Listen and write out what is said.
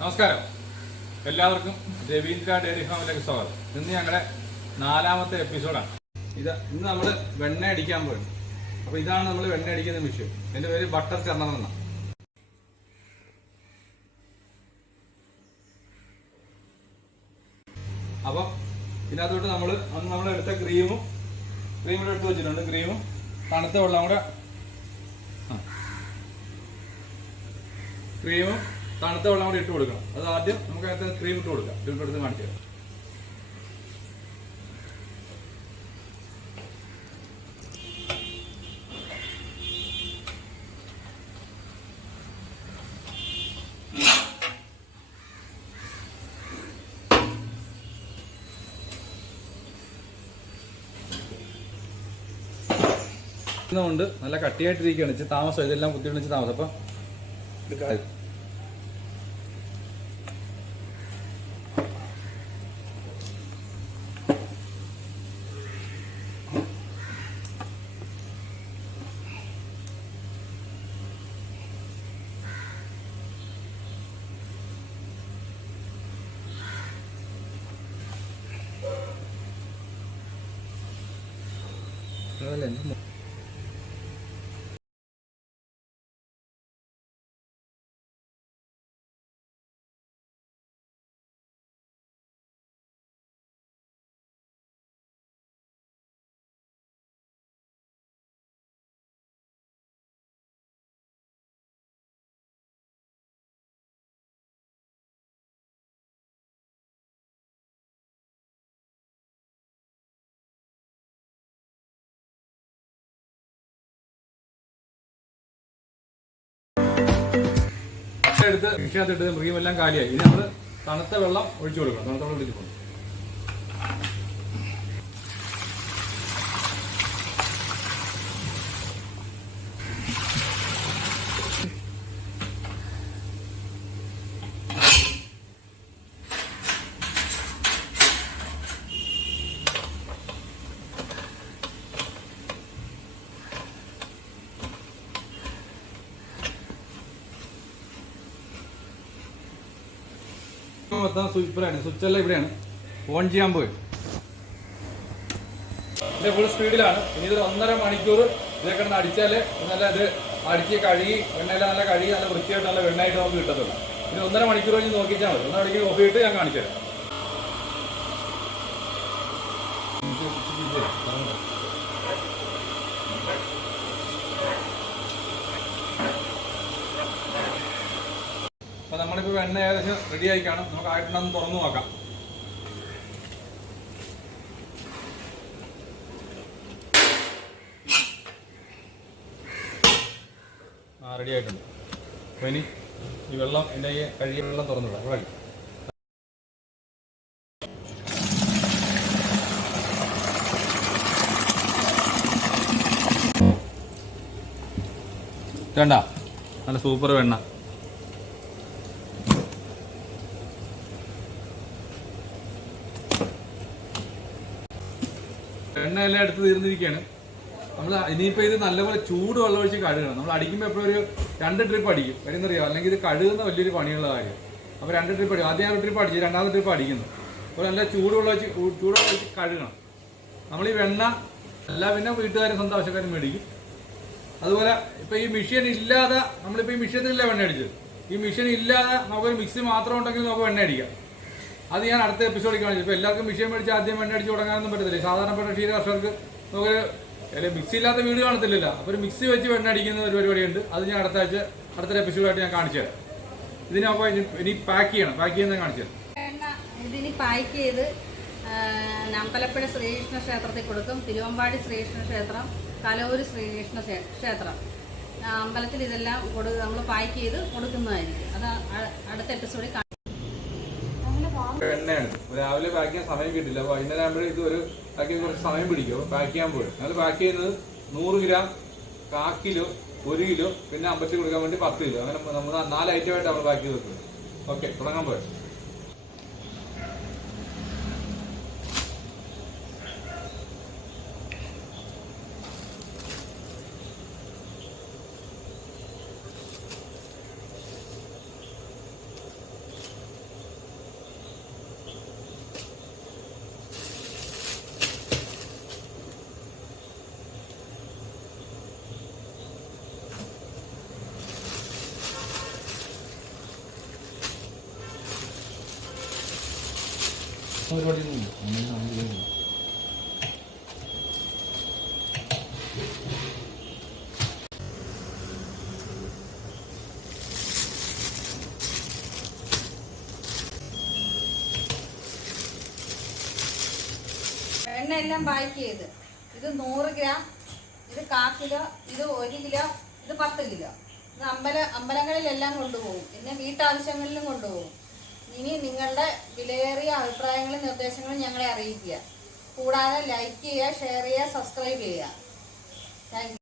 നമസ്കാരം, എല്ലാവർക്കും രവീന്ദ്ര ഡയറി ഫാമിലേക്ക് സ്വാഗതം. ഇന്ന് ഞങ്ങളുടെ 4ാമത്തെ എപ്പിസോഡാണ്. ഇന്ന് നമ്മൾ വെണ്ണ അടിക്കാൻ പോയി. അപ്പോൾ ഇതാണ് നമ്മൾ വെണ്ണ അടിക്കുന്ന മെഷീൻ. എൻ്റെ പേര് ബട്ടർ ചർണം എന്നാണ്. അപ്പം ഇതിനകത്തോട്ട് നമ്മൾ എടുത്ത ക്രീമും എടുത്ത് വെച്ചിട്ടുണ്ട്. ക്രീമും തണുത്ത വെള്ളം കൂടെ ഇട്ട് കൊടുക്കണം. അത് ആദ്യം നമുക്ക് അതിനകത്ത് ക്രീം ഇട്ട് കൊടുക്കാം. ക്രീം എടുത്ത് കാണിച്ചു തരാം. ണ്ട് നല്ല കട്ടിയായിട്ടിരിക്കുകയാണ്. താമസം ഇതെല്ലാം കുത്തിയിടിച്ച് താമസം. അപ്പം എടുത്ത് മിക്സിനകത്തിട്ട് ക്രീം എല്ലാം കാലിയായി. ഇനി നമ്മൾ തണുത്ത വെള്ളം ഒഴിച്ചു കൊടുക്കണം. തണുത്ത വെള്ളം ഒഴിച്ചു കൊടുക്കണം. സ്വിച്ചെല്ലാം ഇവിടെയാണ്. ഓൺ ചെയ്യാൻ പോയി ഇതിന്റെ ഫുൾ സ്പീഡിലാണ്. ഇനി ഇത് 1.5 മണിക്കൂർ ഇതേ കിടന്ന് അടിച്ചാല് നല്ല ഇത് അടിച്ച് കഴുകി എണ്ണയെല്ലാം നല്ല കഴുകി നല്ല വൃത്തിയായിട്ട് നല്ല വെണ്ണയായിട്ട് നമുക്ക് കിട്ടത്തുള്ളൂ. ഇനി 1.5 മണിക്കൂർ കഴിഞ്ഞ് നോക്കിച്ചാൽ മതി. 1 മണിക്കൂർ ഓഫ് ചെയ്തിട്ട് ഞാൻ കാണിച്ചു തരാം. അപ്പൊ നമ്മളിപ്പോ വെണ്ണ ഏകദേശം റെഡി ആയി കാണും. നമുക്ക് ആയിട്ടുണ്ടെന്ന് തുറന്നു നോക്കാം. റെഡി ആയിട്ടുണ്ട്. അപ്പൊ ഇനി ഈ വെള്ളം എൻ്റെ കഴുകിയ വെള്ളം തുറന്നിടാം. ഇവിടെ വേണ്ട, നല്ല സൂപ്പർ വെണ്ണ. എണ്ണയെല്ലാം എടുത്ത് തീർന്നിരിക്കുകയാണ്. നമ്മൾ ഇനിയിപ്പോൾ ഇത് നല്ലപോലെ ചൂട് വെള്ളം ഒഴിച്ച് കഴുകണം. നമ്മൾ അടിക്കുമ്പോൾ എപ്പോഴും ഒരു 2 ട്രിപ്പ് അടിക്കും. വരുന്നറിയാം, അല്ലെങ്കിൽ ഇത് കഴുകുന്ന വലിയൊരു പണിയുള്ള കാര്യം. അപ്പോൾ 2 ട്രിപ്പ് അടിക്കും. ആദ്യം 1 ട്രിപ്പ് അടിച്ച് 2ാമത്തെ ട്രിപ്പ് അടിക്കുന്നു. അപ്പോൾ നല്ല ചൂടുവെള്ളം ഒഴിച്ച് കഴുകണം. നമ്മൾ ഈ വെണ്ണ എല്ലാ പിന്നെ വീട്ടുകാരും സ്വന്തം ആവശ്യക്കാരും മേടിക്കും. അതുപോലെ ഇപ്പോൾ ഈ മെഷീൻ ഇല്ലാതെ നമ്മളിപ്പോൾ ഈ മെഷീനിലല്ല വെണ്ണ അടിച്ചത്. ഈ മെഷീൻ ഇല്ലാതെ നമുക്കൊരു മിക്സി മാത്രം ഉണ്ടെങ്കിൽ നമുക്ക് വെണ്ണ അടിക്കാം. അത് ഞാൻ അടുത്ത എപ്പിസോഡിൽ കാണിച്ചു. ഇപ്പോൾ എല്ലാവർക്കും മെഷീൻ മേടിച്ച് ആദ്യം വെണ്ണ അടിച്ച് തുടങ്ങാനൊന്നും പറ്റത്തില്ല. സാധാരണപ്പെട്ട ക്ഷീര കർഷകർക്ക് നമുക്കൊരു മിക്സി ഇല്ലാത്ത വീട് കാണത്തില്ലല്ലോ. അപ്പോൾ ഒരു മിക്സി വെച്ച് വെണ്ണ അടിക്കുന്ന ഒരു പരിപാടിയുണ്ട്. അത് ഞാൻ അടുത്തൊരു എപ്പിസോഡായിട്ട് ഞാൻ കാണിച്ചു തരാം. ഇതിനപ്പോൾ ഇനി പാക്ക് ചെയ്യുന്നത് കാണിച്ചു തരാം. ഇതിനി പാക്ക് ചെയ്ത് അമ്പലപ്പുഴ ശ്രീകൃഷ്ണ ക്ഷേത്രത്തിൽ കൊടുക്കും. തിരുവമ്പാടി ശ്രീകൃഷ്ണ ക്ഷേത്രം, കലൂർ ശ്രീകൃഷ്ണ ക്ഷേത്രം അമ്പലത്തിൽ ഇതെല്ലാം നമ്മൾ പാക്ക് ചെയ്ത് കൊടുക്കുന്നതായിരിക്കും. അത് അടുത്ത എപ്പിസോഡിൽ എണ്ണയാണ്. രാവിലെ പാക്ക് ചെയ്യാൻ സമയം കിട്ടില്ല. അപ്പോൾ വൈകുന്നേരം ആകുമ്പോഴേ ഇത് ഒരു പാക്ക് ചെയ്യാൻ കുറച്ച് സമയം പിടിക്കും. അപ്പോൾ പാക്ക് ചെയ്യാൻ പോയി ഞങ്ങൾ പാക്ക് ചെയ്യുന്നത് 100 ഗ്രാം, 1/4 കിലോ, 1 കിലോ, പിന്നെ അമ്പലത്തിൽ കൊടുക്കാൻ വേണ്ടി 10 കിലോ. അങ്ങനെ നമ്മൾ 4 ഐറ്റമായിട്ട് നമ്മൾ പാക്ക് ചെയ്ത് വെക്കുന്നത്. ഓക്കെ, തുടങ്ങാൻ പോയി. പരിപാടിയൊന്നുമില്ല. അങ്ങനെ നമ്മൾ ചെയ്യുന്നില്ല. എണ്ണ എല്ലാം പാക്ക് ചെയ്ത് ഇത് 100 ഗ്രാം, ഇത് 1/4 കിലോ, ഇത് 1 കിലോ, ഇത് 10 കിലോ. ഇത് അമ്പലങ്ങളിലെല്ലാം കൊണ്ടുപോകും, പിന്നെ വീട്ടാവശ്യങ്ങളിലും കൊണ്ടുപോകും. ഇനി നിങ്ങളുടെ വിലയേറിയ അഭിപ്രായങ്ങളും നിർദ്ദേശങ്ങളും ഞങ്ങളെ അറിയിക്കുക. കൂടാതെ ലൈക്ക് ചെയ്യുക, ഷെയർ ചെയ്യുക, സബ്സ്ക്രൈബ് ചെയ്യുക. Thank you.